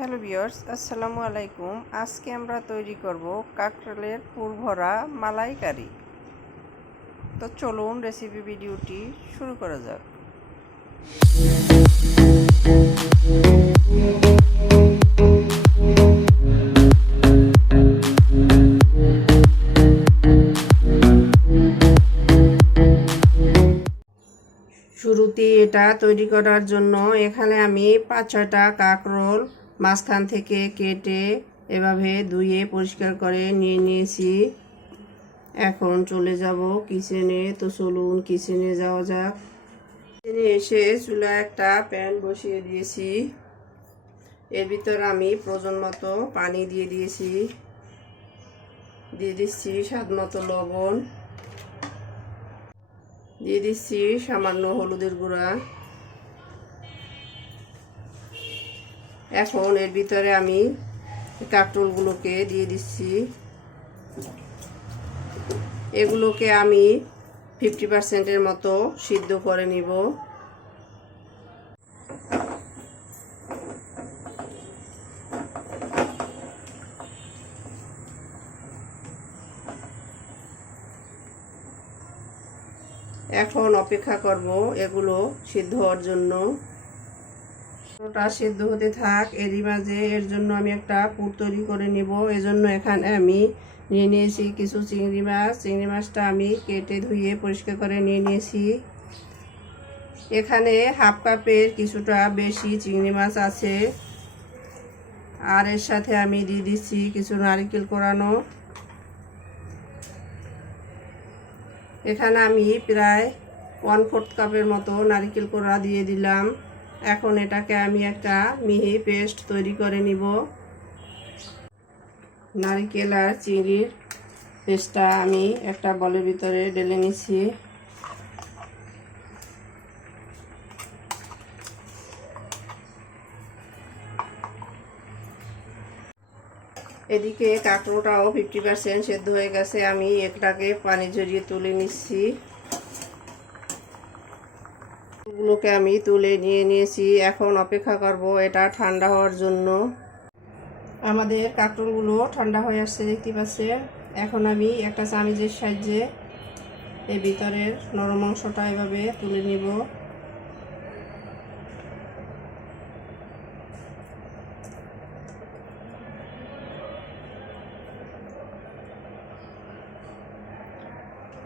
Hello viewers, আসসালামু আলাইকুম। আজকে আমরা তৈরি করব কাঁকরোলের পুরভরা মালাইকারি। তো চলুন রেসিপি ভিডিওটি শুরু করা যাক। শুরুতে এটা তৈরি করার জন্য এখানে আমি 5-6টা কাঁকরোল মাঝখান থেকে কেটে এভাবে ধুয়ে পরিষ্কার করে নিয়ে নিয়েছি। এখন চলে যাব কিচেনে। তো চলুন কিচেনে যাওয়া যাক। কিচেনে এসে চুলায় একটা প্যান বসিয়ে দিয়েছি। এর ভিতর আমি প্রয়োজন মতো পানি দিয়ে দিয়েছি। দিয়ে দিচ্ছি স্বাদ মতো লবণ, দিয়ে দিচ্ছি সামান্য হলুদের গুঁড়া। এখন এর ভিতরে আমি কাঁকরোলগুলোকে দিয়ে দিচ্ছি। এগুলোকে আমি 50%-এর মতো সিদ্ধ করে নিব। এখন অপেক্ষা করব এগুলো সিদ্ধ হওয়ার জন্য। ওটা সিদ্ধ হতে থাক, এরই মাঝে এর জন্য আমি একটা পুর তৈরি করে নিব। এজন্য এখানে আমি নিয়ে নিয়েছি কিছু চিংড়ি মাছ। চিংড়ি মাছটা আমি কেটে ধুয়ে পরিষ্কার করে নিয়ে নিয়েছি। এখানে হাফ কাপের কিছুটা বেশি চিংড়ি মাছ আছে। আর এর সাথে আমি দিয়ে দিচ্ছি কিছু নারকেল কোরানো। এখানে আমি প্রায় 1/4 কাপের মতো নারকেল কোড়া দিয়ে দিলাম। এখন এটাকে আমি একটা মিহি পেস্ট তৈরি করে নিব। নারকেল আর চিংড়ির পেস্টটা আমি একটা বলের ভিতরে ঢেলে নিচ্ছি। এদিকে কাঁকরোলটাও 50% সেদ্ধ হয়ে গেছে। আমি এটাকে পানি ঝরিয়ে তুলে নিচ্ছি। এগুলোকে আমি তুলে নিয়ে নিয়েছি। এখন অপেক্ষা করব এটা ঠান্ডা হওয়ার জন্য। আমাদের কাঁকরোলগুলো ঠান্ডা হয়ে আসছে, দেখতে পাচ্ছেন। এখন আমি একটা চামিচের সাহায্যে এই ভিতরের নরম অংশটা এভাবে তুলে নিব।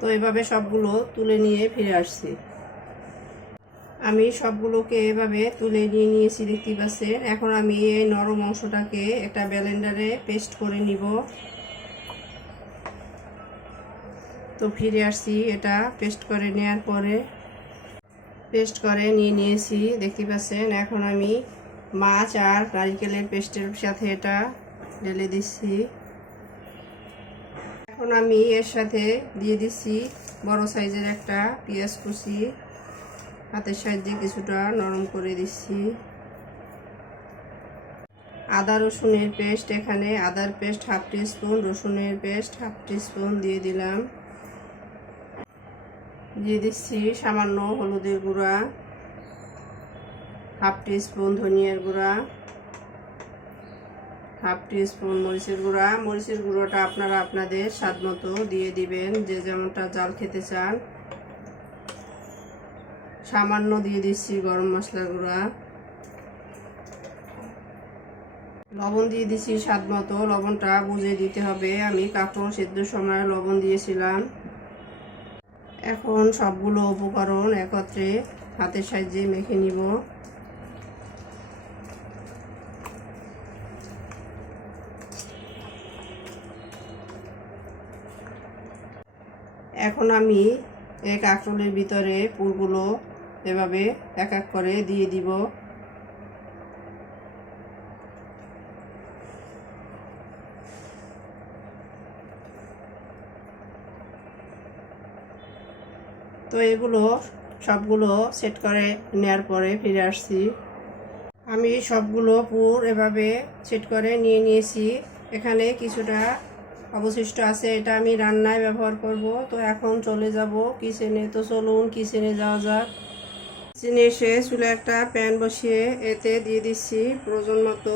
তো এভাবে সবগুলো তুলে নিয়ে ফিরে আসছি। আমি সবগুলোকে এভাবে তুলে নিয়ে নিয়েছি, দেখতে পাচ্ছেন। এখন আমি এই নরম অংশটাকে একটা ব্লেন্ডারে পেস্ট করে নিব। তো ফিরে আসছি এটা পেস্ট করে নেওয়ার পরে। পেস্ট করে নিয়ে নিয়েছি, দেখতে পাচ্ছেন। এখন আমি মাছ আর নারকেলের পেস্টের সাথে এটা ঢেলে দিচ্ছি। এখন আমি এর সাথে দিয়ে দিচ্ছি বড় সাইজের একটা পেঁয়াজ কুচি। হাতের সাহায্যে কিছুটা নরম করে দিচ্ছি। আদা রসুনের পেস্ট, এখানে আদার পেস্ট 1/2 টিস্পুন, রসুনের পেস্ট 1/2 টিস্পুন দিয়ে দিলাম। দিয়ে দিচ্ছি সামান্য হলুদের গুঁড়া, 1/2 টিস্পুন ধনিয়ার গুঁড়া, 1/2 টিস্পুন মরিচের গুঁড়া। মরিচের গুঁড়োটা আপনারা আপনাদের স্বাদ মতো দিয়ে দিবেন, যে যেমনটা জাল খেতে চান। সামান্য দিয়ে দিচ্ছি গরম মশলার গুঁড়া। লবণ দিয়ে দিচ্ছি স্বাদ মতো। লবণটা বুঝে দিতে হবে। আমি কাঁকরোল সেদ্ধর সময় লবণ দিয়েছিলাম। এখন সবগুলো উপকরণ একত্রে হাতের সাহায্যে মেখে নিব। এখন আমি এই কাঁকরোলের ভিতরে পুরগুলো এভাবে এক এক করে দিয়ে দিব। তো এগুলো সবগুলো সেট করে নেওয়ার পরে ফিরে আসছি। আমি সবগুলো পুর এভাবে সেট করে নিয়ে নিয়েছি। এখানে কিছুটা অবশিষ্ট আছে, এটা আমি রান্নায় ব্যবহার করব। তো এখন চলে যাব কিচেনে। তো চলুন কিচেনে যাওয়া যাক। কিচেনে এসে চুলে একটা প্যান বসিয়ে এতে দিয়ে দিচ্ছি প্রয়োজন মতো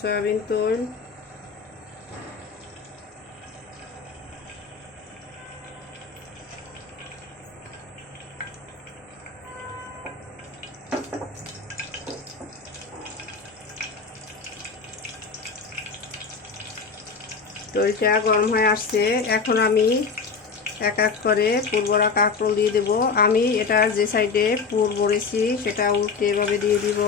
সয়াবিন তেল, তেলটা গরম হয়ে আসছে। এখন আমি এক এক করে পুর ভরা কাঁকরোল দিয়ে দেব। আমি এটার যে সাইডে পুর ভরেছি সেটা উল্টে এভাবে দিয়ে দিব।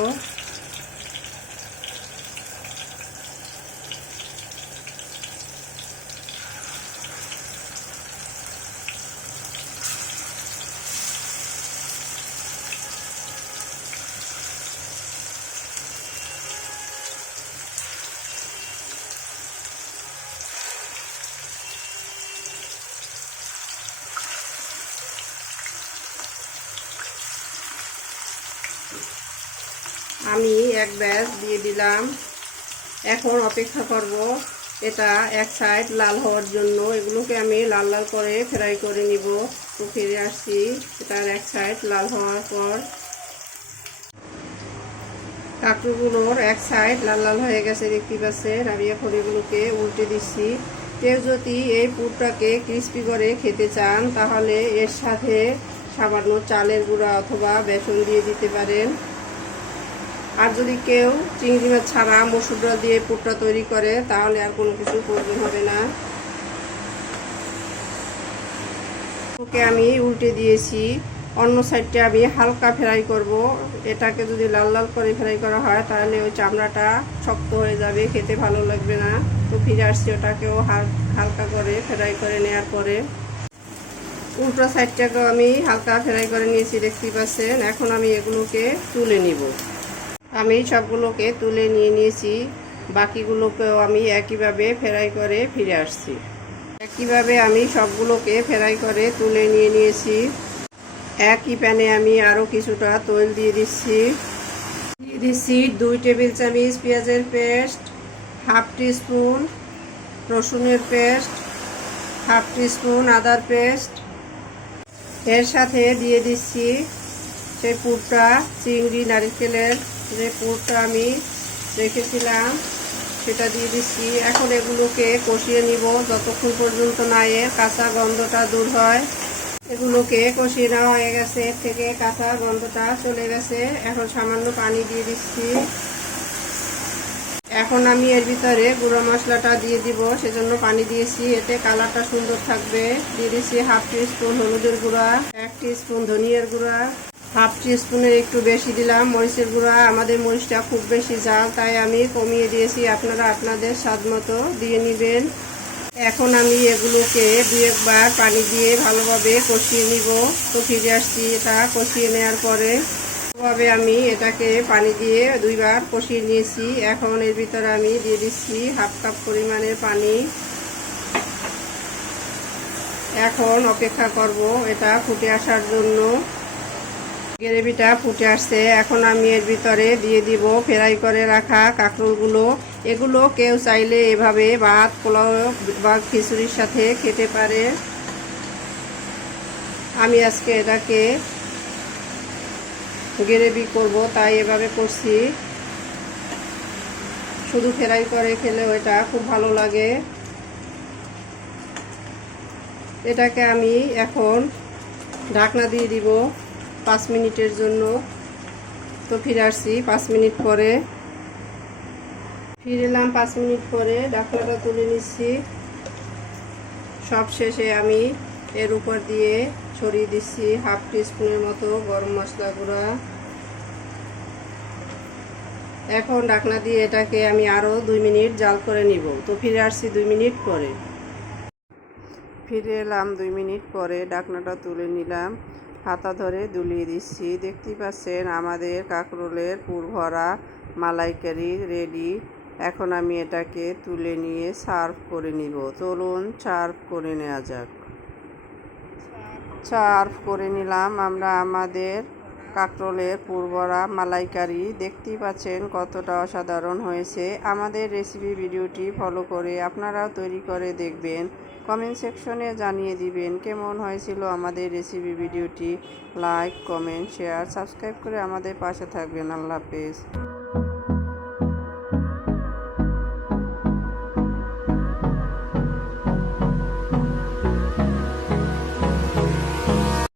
আমি এক ব্যাচ দিয়ে দিলাম। এখন অপেক্ষা করব এটা এক সাইড লাল হওয়ার জন্য। এগুলোকে আমি লাল লাল করে ফ্রাই করে নিব। তো ফিরে আসছি এটার এক সাইড লাল হওয়ার পর। কাঁকড়গুলোর এক সাইড লাল লাল হয়ে গেছে দেখতে পাচ্ছেন। আমি এখন এগুলোকে উল্টে দিচ্ছি। কেউ যদি এই পুরটাকে ক্রিস্পি করে খেতে চান তাহলে এর সাথে সামান্য চালের গুঁড়া অথবা বেসন দিয়ে দিতে পারেন। আর যদি কেউ চিংড়ি মাছ ছাড়া মসুর ডাল দিয়ে পুরটা তৈরি করে তাহলে আর কোনো কিছু প্রয়োজন হবে না। ওকে আমি উল্টে দিয়েছি। অন্য সাইডটা আমি হালকা ফ্রাই করব। এটাকে যদি লাল লাল করে ফ্রাই করা হয় তাহলে ওই চামড়াটা শক্ত হয়ে যাবে, খেতে ভালো লাগবে না। তো ফিরে আসছি ওটাকেও হালকা করে ফ্রাই করে নেওয়ার পরে। উল্টো সাইডটাকেও আমি হালকা ফ্রাই করে নিয়েছি দেখতে পাচ্ছেন। এখন আমি এগুলোকে তুলে নিব। আমি সবগুলোকে তুলে নিয়ে নিয়েছি। বাকিগুলোকেও আমি একইভাবে ফ্রাই করে ফিরে আসছি। একইভাবে আমি সবগুলোকে ফ্রাই করে তুলে নিয়ে নিয়েছি। একই প্যানে আমি আরও কিছুটা তেল দিয়ে দিচ্ছি 2 টেবিল চামচ পেঁয়াজের পেস্ট, হাফ টিস্পুন রসুনের পেস্ট, হাফ টিস্পুন আদার পেস্ট। এর সাথে দিয়ে দিচ্ছি সেই পুরটা, চিংড়ি নারকেলের যে পুরটা আমি রেখেছিলাম সেটা দিয়ে দিচ্ছি। এখন এগুলোকে কষিয়ে নিব যতক্ষণ পর্যন্ত না এর কাঁচা গন্ধটা দূর হয়। এগুলোকে কষিয়ে নেওয়া হয়ে গেছে, এর থেকে কাঁচা গন্ধটা চলে গেছে। এখন সামান্য পানি দিয়ে দিচ্ছি। এখন আমি এর ভিতরে গুঁড়ো মশলাটা দিয়ে দিব, সেজন্য পানি দিয়েছি, এতে কালারটা সুন্দর থাকবে। দিয়ে দিচ্ছি হাফ টিস্পুন হলুদের গুঁড়া, 1 টিস্পুন ধনিয়ার গুঁড়া, হাফ টিস্পুনের একটু বেশি দিলাম মরিচের গুঁড়া। আমাদের মরিচটা খুব বেশি ঝাল তাই আমি কমিয়ে দিয়েছি, আপনারা আপনাদের স্বাদ মতো দিয়ে নেবেন। এখন আমি এগুলোকে 2 একবার পানি দিয়ে ভালোভাবে কষিয়ে নিব। তো ফিরে আসছি এটা কষিয়ে নেওয়ার পরে। ভালোভাবে আমি এটাকে পানি দিয়ে 2 বার কষিয়ে নিয়েছি। এখন এর ভিতরে আমি দিয়ে দিচ্ছি হাফ কাপ পরিমাণের পানি। এখন অপেক্ষা করব এটা ফুটে আসার জন্য। গ্রেভিটা ফুটে আসছে। এখন আমি এর ভিতরে দিয়ে দিব ফ্রাই করে রাখা কাঁকরোলগুলো। এগুলো কেউ চাইলে এভাবে ভাত, পোলাও বা খিচুড়ির সাথে খেতে পারে। আমি আজকে এটাকে গ্রেভি করব তাই এভাবে করছি। শুধু ফ্রাই করে খেলে ওইটা খুব ভালো লাগে। এটাকে আমি এখন ঢাকনা দিয়ে দিব 5 মিনিটের জন্য। তো ফিরে আসছি 5 মিনিট পরে। ফিরে এলাম 5 মিনিট পরে, ঢাকনাটা তুলে নিচ্ছি। সব শেষে আমি এর উপর দিয়ে ছড়িয়ে দিচ্ছি হাফ টিস্পুনের মতো গরম মশলা গুঁড়া। এখন ঢাকনা দিয়ে এটাকে আমি আরও 2 মিনিট জাল করে নিব। তো ফিরে আসছি 2 মিনিট পরে। ফিরে এলাম 2 মিনিট পরে, ঢাকনাটা তুলে নিলাম, হাতা ধরে দুলিয়ে দিচ্ছি। দেখতেই পাচ্ছেন আমাদের কাঁকরোলের পুর ভরা মালাইকারি রেডি। এখন আমি এটাকে তুলে নিয়ে সার্ভ করে নিব। চলুন সার্ভ করে নেওয়া যাক। সার্ভ করে নিলাম আমরা আমাদের কাঁকরোলের পুর ভরা মালাইকারি। দেখতেই পাচ্ছেন কতটা অসাধারণ হয়েছে। আমাদের রেসিপি ভিডিওটি ফলো করে আপনারাও তৈরি করে দেখবেন। কমেন্ট সেকশনে জানিয়ে দিবেন কেমন হয়েছিল আমাদের রেসিপি ভিডিওটি। লাইক, কমেন্ট, শেয়ার, সাবস্ক্রাইব করে আমাদের পাশে থাকবেন। আল্লাহ হাফেজ।